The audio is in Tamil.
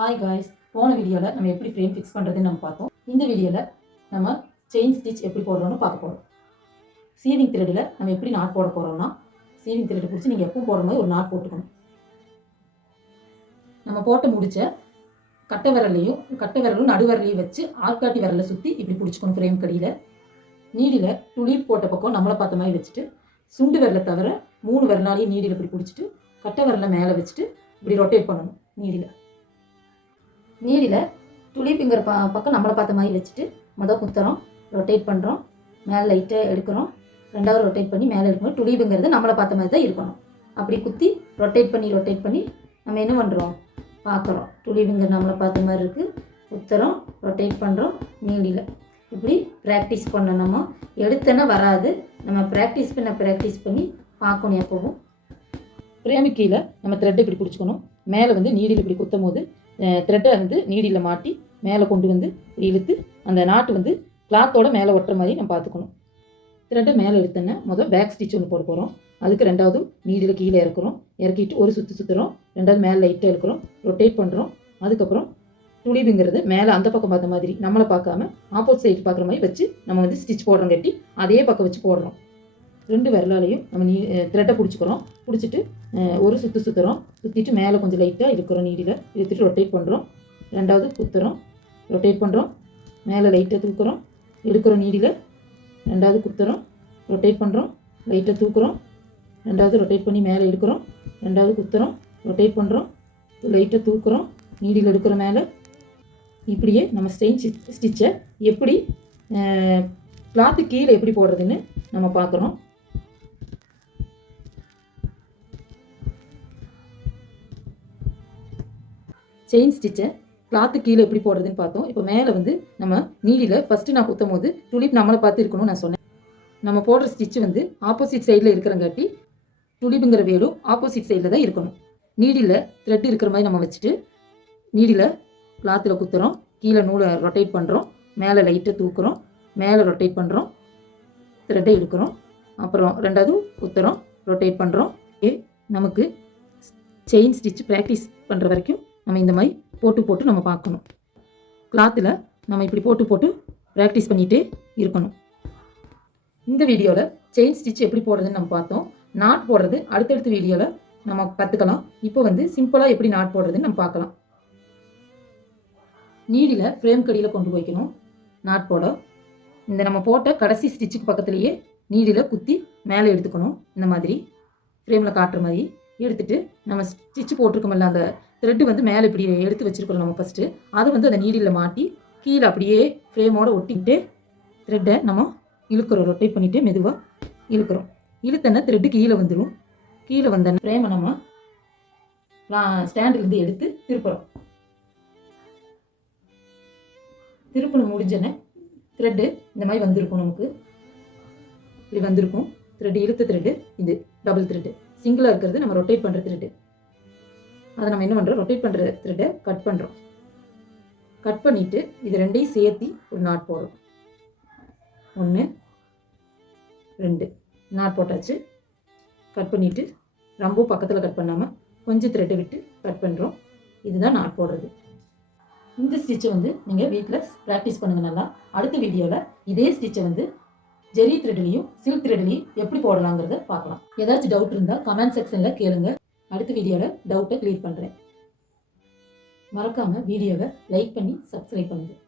ஹாய் காய்ஸ், போன வீடியோவில் நம்ம எப்படி ஃப்ரேம் ஃபிக்ஸ் பண்ணுறதுன்னு நம்ம பார்த்தோம். இந்த வீடியோவில் நம்ம செயின் ஸ்டிச் எப்படி போடுறோன்னு பார்க்க போகிறோம். சீவிங் த்ரெட்டில் நம்ம எப்படி நாட் போட போகிறோம்னா, சீவிங் த்ரெட்டை பிடிச்சி நீங்கள் எப்பவும் போடும்போது ஒரு நாட் போட்டுக்கணும். நம்ம போட்டு முடிச்ச கட்டை விரலும் நடுவரலையும் வச்சு ஆள்காட்டி விரலை சுற்றி இப்படி பிடிச்சிக்கணும். ஃப்ரேம் கடியில் நீடியில் துளிர் போட்ட பக்கம் நம்மளை பார்த்த மாதிரி வச்சுட்டு, சுண்டு விரலை தவிர 3 விரலாலையும் நீடியில் இப்படி பிடிச்சிட்டு கட்டை விரலை மேலே வச்சுட்டு இப்படி ரொட்டேட் பண்ணணும். நீடியில் துளி பிங்கர் பக்கம் நம்மளை பார்த்த மாதிரி வச்சுட்டு மொதல் குத்துறோம், ரொட்டேட் பண்ணுறோம், மேலே லைட்டாக எடுக்கிறோம், ரெண்டாவது ரொட்டேட் பண்ணி மேலே எடுக்கணும். துளி பிங்கிறது நம்மளை பார்த்த மாதிரி தான் இருக்கணும். அப்படி குத்தி ரொட்டேட் பண்ணி நம்ம என்ன பண்ணுறோம் பார்க்குறோம். துளி பிங்கர் நம்மளை பார்த்த மாதிரி இருக்குது, குத்துறோம், ரொட்டேட் பண்ணுறோம். நீடியில் இப்படி ப்ராக்டிஸ் பண்ணணும். நம்ம எடுத்தோன்னா வராது, நம்ம ப்ராக்டிஸ் பண்ணி பார்க்கணும். எப்போவும் ஃப்ரேமு கீழே நம்ம த்ரெட்டை இப்படி பிடிச்சிக்கணும். மேலே வந்து நீடியில் இப்படி குத்தும் போது த்ரெட்டை வந்து நீடியில் மாட்டி மேலே கொண்டு வந்து இழுத்து அந்த நாட்டு வந்து கிளாத்தோட மேலே ஒட்டுற மாதிரி நம்ம பார்த்துக்கணும். த்ரெட்டை மேலே எடுத்தோன்னா முதல் பேக் ஸ்டிச் ஒன்று போட போகிறோம். அதுக்கு ரெண்டாவது நீடியில் கீழே இறக்கிட்டு ஒரு சுற்றுறோம், ரெண்டாவது மேலே லைட்டாக எடுக்கிறோம், ரொட்டேட் பண்ணுறோம். அதுக்கப்புறம் துளிவுங்கிறது மேலே அந்த பக்கம் பார்த்த மாதிரி நம்மளை பார்க்காம ஆப்போசிட் சைடு பார்க்குற மாதிரி வச்சு நம்ம வந்து ஸ்டிச் போடுறோம். கட்டி அதே பக்கம் வச்சு போடுறோம். 2 விரலாலையும் நம்ம த்ரெட்டை பிடிச்சிட்டு ஒரு சுற்றுறோம். சுற்றிட்டு மேலே கொஞ்சம் லைட்டாக இழுக்கிறோம். நீடியில் இழுத்துட்டு ரொட்டேட் பண்ணுறோம். ரெண்டாவது குத்துறோம், ரொட்டேட் பண்ணுறோம், மேலே லைட்டாக தூக்குறோம், எடுக்கிறோம். நீடியில் ரெண்டாவது குத்துறோம், ரொட்டேட் பண்ணுறோம், லைட்டாக தூக்குறோம், ரெண்டாவது ரொட்டேட் பண்ணி மேலே எடுக்கிறோம், ரெண்டாவது குத்துறோம், ரொட்டேட் பண்ணுறோம், லைட்டாக தூக்குறோம், நீடியில் எடுக்கிற மேலே. இப்படியே நம்ம ஸ்டிச்சை எப்படி கிளாத்து கீழே எப்படி போடுறதுன்னு நம்ம பார்க்குறோம். செயின் ஸ்டிச்சை கிளாத்து கீழே எப்படி போடுறதுன்னு பார்த்தோம். இப்போ மேலே வந்து நம்ம நீடியில் ஃபஸ்ட்டு நான் குத்தும் போது துளிப் நம்மளை பார்த்து இருக்கணும்னு நான் சொன்னேன். நம்ம போடுற ஸ்டிச்சு வந்து ஆப்போசிட் சைடில் இருக்கிறங்காட்டி துளிப்புங்கிற வேலும் ஆப்போசிட் சைடில் தான் இருக்கணும். நீடியில் த்ரெட் இருக்கிற மாதிரி நம்ம வச்சுட்டு நீடியில் கிளாத்தில் குத்துறோம், கீழே நூலை ரொட்டேட் பண்ணுறோம், மேலே லைட்டாக தூக்குறோம், மேலே ரொட்டேட் பண்ணுறோம், த்ரெட்டை எடுக்கிறோம், அப்புறம் ரெண்டாவது குத்துறோம், ரொட்டேட் பண்ணுறோம். நமக்கு செயின் ஸ்டிச் ப்ராக்டிஸ் பண்ணுற வரைக்கும் நம்ம இந்த மாதிரி போட்டு நம்ம பார்க்கணும். கிளாத்தில் நம்ம இப்படி போட்டு ப்ராக்டிஸ் பண்ணிகிட்டே இருக்கணும். இந்த வீடியோவில் செயின் ஸ்டிச் எப்படி போடுறதுன்னு நம்ம பார்த்தோம். நாட் போடுறது அடுத்தடுத்த வீடியோவில் நம்ம கற்றுக்கலாம். இப்போ வந்து சிம்பிளாக எப்படி நாட் போடுறதுன்னு நம்ம பார்க்கலாம். நீடியில் ஃப்ரேம் கடியில் கொண்டு போய்க்கணும். நாட் போட இந்த நம்ம போட்ட கடைசி ஸ்டிச்சுக்கு பக்கத்துலேயே நீடியில் குத்தி மேலே எடுத்துக்கணும். இந்த மாதிரி ஃப்ரேமில் காட்டுற மாதிரி எடுத்துகிட்டு நம்ம ஸ்டிச்சு போட்டிருக்கோம்ல அந்த த்ரெட்டு வந்து மேலே இப்படி எடுத்து வச்சுருக்கோம். நம்ம ஃபஸ்ட்டு அதை வந்து அந்த நீடியில் மாட்டி கீழே அப்படியே ஃப்ரேமோடு ஒட்டிக்கிட்டு த்ரெட்டை நம்ம இழுக்கிறோம். ரொட்டேட் பண்ணிவிட்டு மெதுவாக இழுக்கிறோம். இழுத்தோன்னா த்ரெட்டு கீழே வந்துடும். கீழே வந்தோன்னா ஃப்ரேமை நம்ம ஸ்டாண்டிலேருந்து எடுத்து திருப்புறோம். திருப்பணும் முடிஞ்சோன்னே த்ரெட்டு இந்த மாதிரி வந்திருக்கும். நமக்கு இப்படி வந்திருக்கும். த்ரெட்டு இழுத்த த்ரெட்டு இது டபுள் த்ரெட்டு. சிங்கிளாக இருக்கிறது நம்ம ரொட்டேட் பண்ணுற த்ரெட்டு. அதை நம்ம என்ன பண்ணுறோம், ரொட்டேட் பண்ணுற த்ரெட்டை கட் பண்ணுறோம். கட் பண்ணிவிட்டு இது ரெண்டையும் சேர்த்து ஒரு நாட் போடுறோம். 1 2 நாட் போட்டாச்சு. கட் பண்ணிவிட்டு ரொம்ப பக்கத்தில் கட் பண்ணாமல் கொஞ்சம் த்ரெட்டை விட்டு கட் பண்ணுறோம். இதுதான் நாட் போடுறது. இந்த ஸ்டிச்சை வந்து நீங்கள் வீட்டில் ப்ராக்டிஸ் பண்ணுங்கள் நல்லா. அடுத்த வீடியோவில் இதே ஸ்டிச்சை வந்து ஜெரி த்ரெட்லேயும் சில்க் த்ரெட்லேயும் எப்படி போடலாங்கிறத பார்க்கலாம். ஏதாச்சும் டவுட் இருந்தால் கமெண்ட் செக்ஷனில் கேளுங்க. அடுத்த வீடியோவில் டவுட்டை கிளியர் பண்ணுறேன். மறக்காமல் வீடியோவை லைக் பண்ணி சப்ஸ்கிரைப் பண்ணுங்கள்.